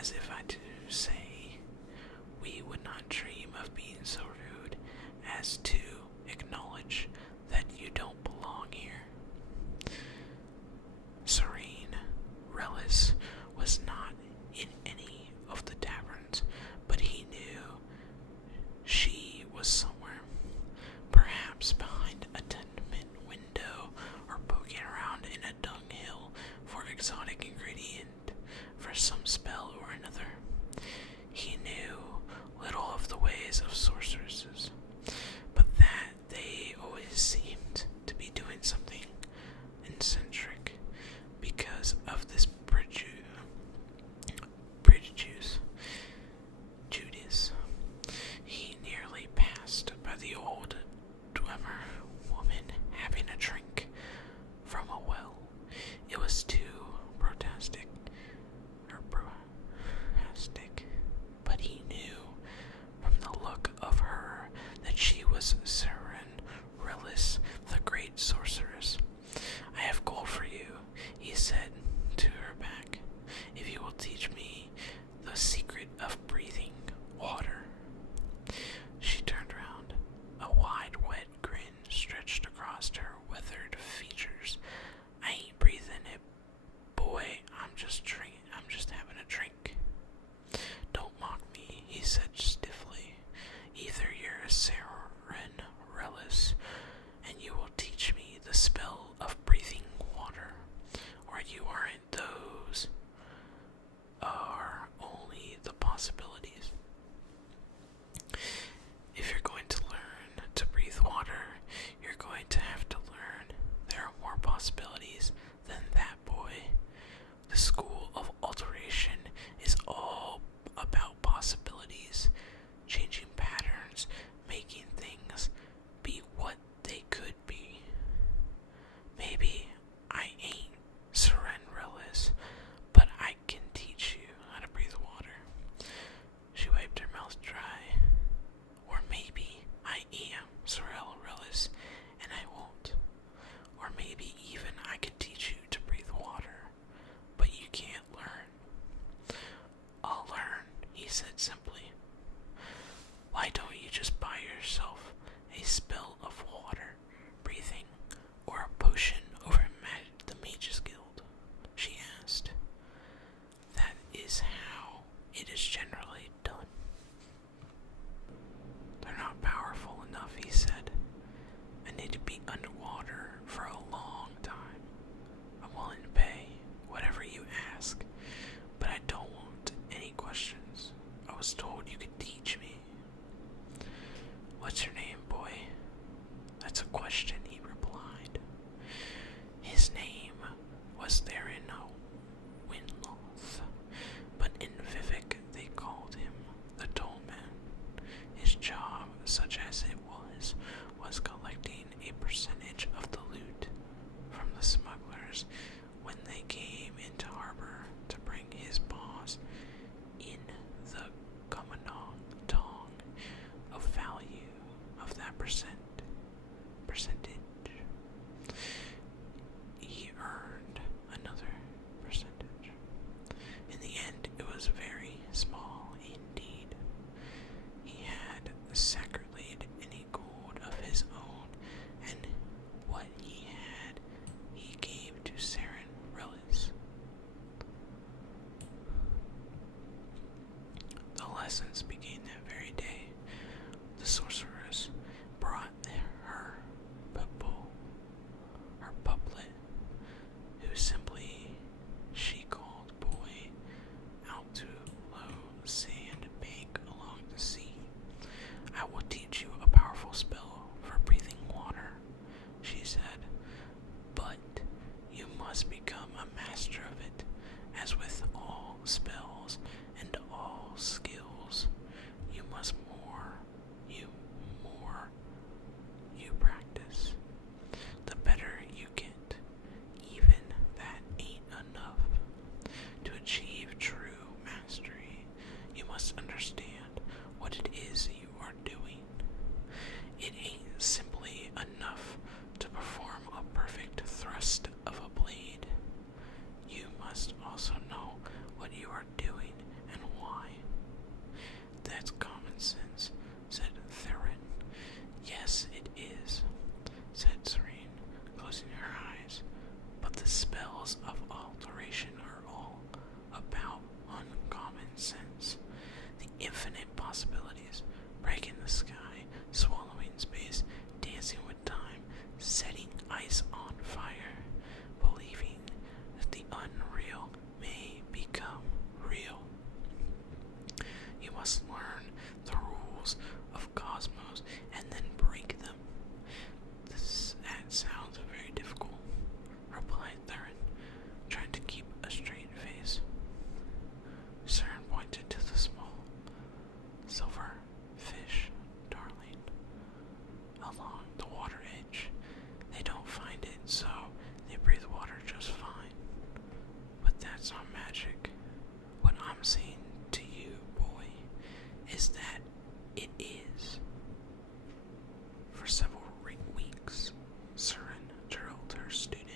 as if I do say, we would not dream of being so rude as to acknowledge that you don't belong here. Serene Relis was not in any of the taverns, but he knew she was somewhere, perhaps behind a tenement window or poking around in a dunghill for exotic ingredient for some spell or another. He knew little of the ways of sorceresses, but that they always seemed to be doing something eccentric because of this Judas. He nearly passed by the old Dwemer woman having a drink from a well. It was too protestic, but he knew from the look of her that she was Serene Relis, the great sorceress. I have gold for you, he said to her back, if you will teach me the secret of breathing water. She turned round. A wide, wet grin stretched across her weathered features. I ain't breathing it, boy. I'm just having a drink. Don't mock me, he said stiffly. Either you're a Serene Relis, and you will teach me the spell of breathing water, or you aren't. Those are only the possibilities. If you're going to learn to breathe water, you're going to have to learn there are more possibilities than that, boy. The school of alteration is all about possibilities, changing patterns, making things be what they could be. Maybe I ain't Serene Relis, but I can teach you how to breathe water. She wiped her mouth dry. Or maybe I am Serene Relis, and I won't. Or maybe even I could teach you to breathe water, but you can't learn. I'll learn, he said simply. Why don't you just buy yourself a spell of water breathing or a potion over the Mages Guild? She asked. That is how it is generally done. They're not powerful enough, he said. I need to be underwater for a long time. I'm willing to pay whatever you ask, but I don't want any questions. I was told you could teach me. What's your name, boy? That's a question, he replied. His name was Theron Winloth, but in Vivek they called him the Tollman. His job, such as it was collecting a percentage of the loot from the smugglers when they came into harbor to bring his boss in the Commandant of value of that percentage. He earned another percentage. In the end, it was very small indeed. He had sacred any gold of his own, and what he had, he gave to Serene Relis. The lessons began that very day. The sorceress brought her puppet, who simply she called boy, out to low sand bank along the sea. I will teach you a powerful spell for breathing water, she said, but you must become a master of it, as with all spells and all skills. You must you practice, the better you get. Even that ain't enough. To achieve true mastery, you must understand what it is you are doing. It ain't simply enough to perform a perfect thrust of a blade. You must also know what you are doing And why? That's common sense, said Theron. Yes, it is, said Serene, closing her eyes. But the spells of alteration are all about uncommon sense. The infinite possibilities, breaking the sky, swallowing space, dancing with time, setting ice on fire, believing that the unreal may become real. You must learn the rules of cosmos and then break them. That sounds very difficult, replied Theron, trying to keep a straight face. Cern pointed to the small silver fish, darling, along the water edge. They don't find it, so they breathe water just fine. But that's not magic. What I'm saying to you, boy, is that it is. For several weeks, Cern drilled her student,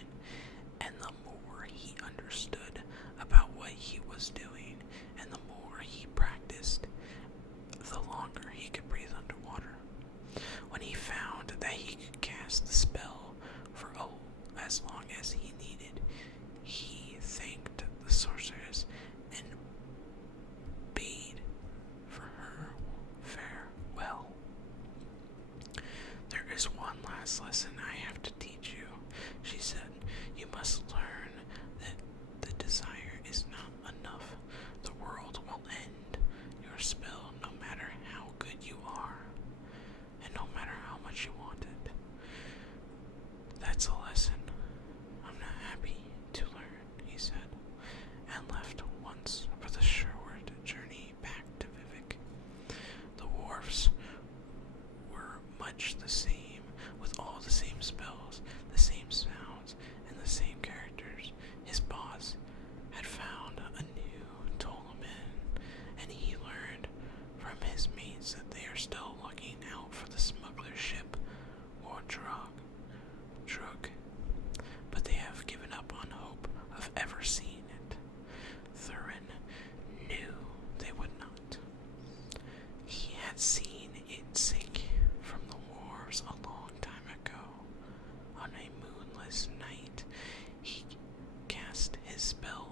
and the more he understood about what he was doing, and the more he practiced, the longer he could breathe underwater. When he found that he could cast the spell for as long as he needed, he thanked the sorceress and bade for her farewell. There is one last lesson I have to teach you, she said. You must learn that the desire is not enough. The world will end your spell no matter how good you are, and no matter how much you want it. That's a lesson I'm not happy to learn, he said, and left once for the shoreward journey back to Vivek. The wharfs were much the same, with all the same spells, the same sounds, and the same characters. His boss had found a new Toloman, and he learned from his mates that they are still looking out for the smuggler ship or drug, but they have given up on hope of ever seeing it. Thurin knew they would not. He had seen it sink from the wharves a long time ago. On a moonless night, he cast his spell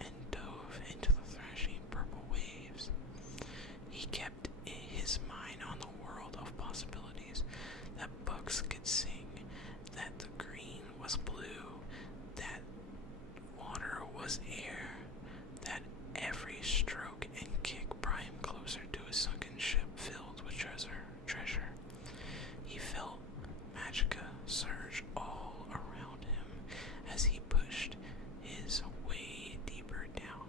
and dove into the thrashing purple waves. He kept his mind on the world of possibilities, that books could sing, that the green was blue, that water was air, that every stroke and kick brought him closer to a sunken ship filled with treasure. He felt magica surge all around him as he pushed his way deeper down.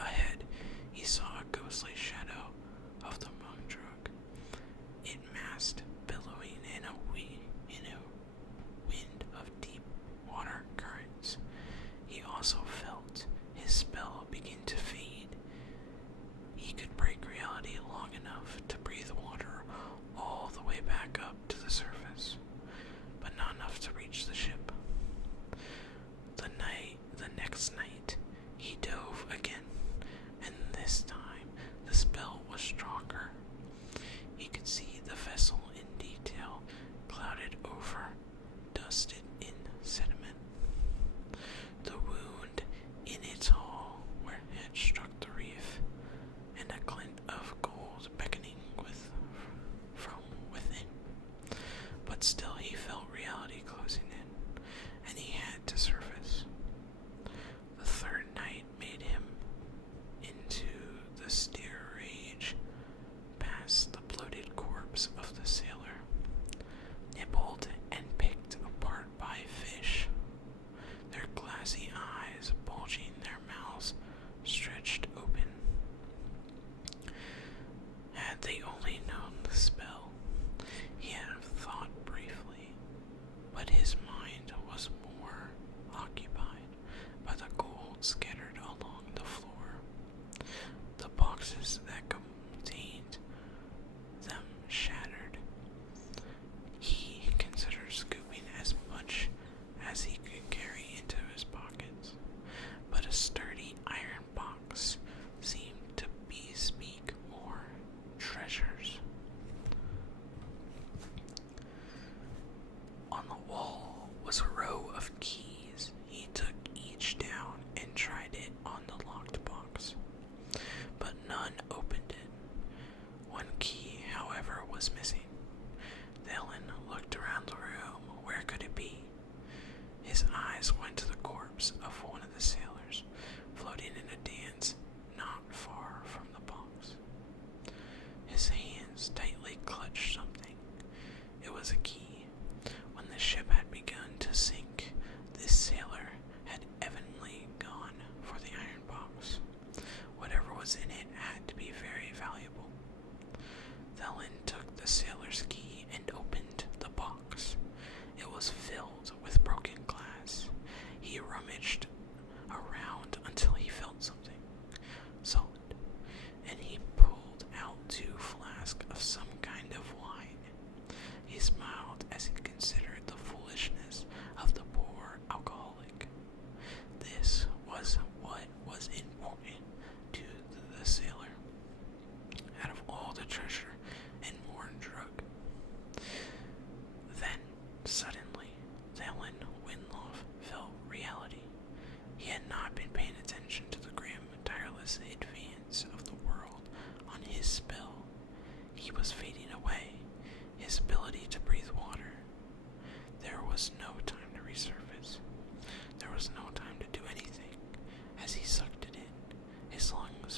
Ahead, he saw a ghostly shadow of the Mungdrug. It massed, billowing in a wind of deep water currents. He also felt his spell begin to fade. He could break reality long enough to breathe water all the way back up to the surface, but not enough to reach the ship. The next night, he dove again, and this time the spell was stronger. He could see the vessel in detail, clouded over, dusted in sediment. The wound in its hull where it had struck the reef, and a glint of gold beckoning from within. But still he felt reality closing in, and he had to surface. The third night made him into the steerage, past the bloated corpse of the sailor, nibbled and picked apart by fish, their glassy eyes bulging, their mouths stretched open. Had they only known the spell, he had thought briefly, but his mind was more occupied by the gold scattered along the floor. The boxes that contained them shattered. He considered scooping as much as he could carry into his pockets, but a sturdy iron box influence of the world on his spell. He was fading away, his ability to breathe water. There was no time to resurface. There was no time to do anything. As he sucked it in, his lungs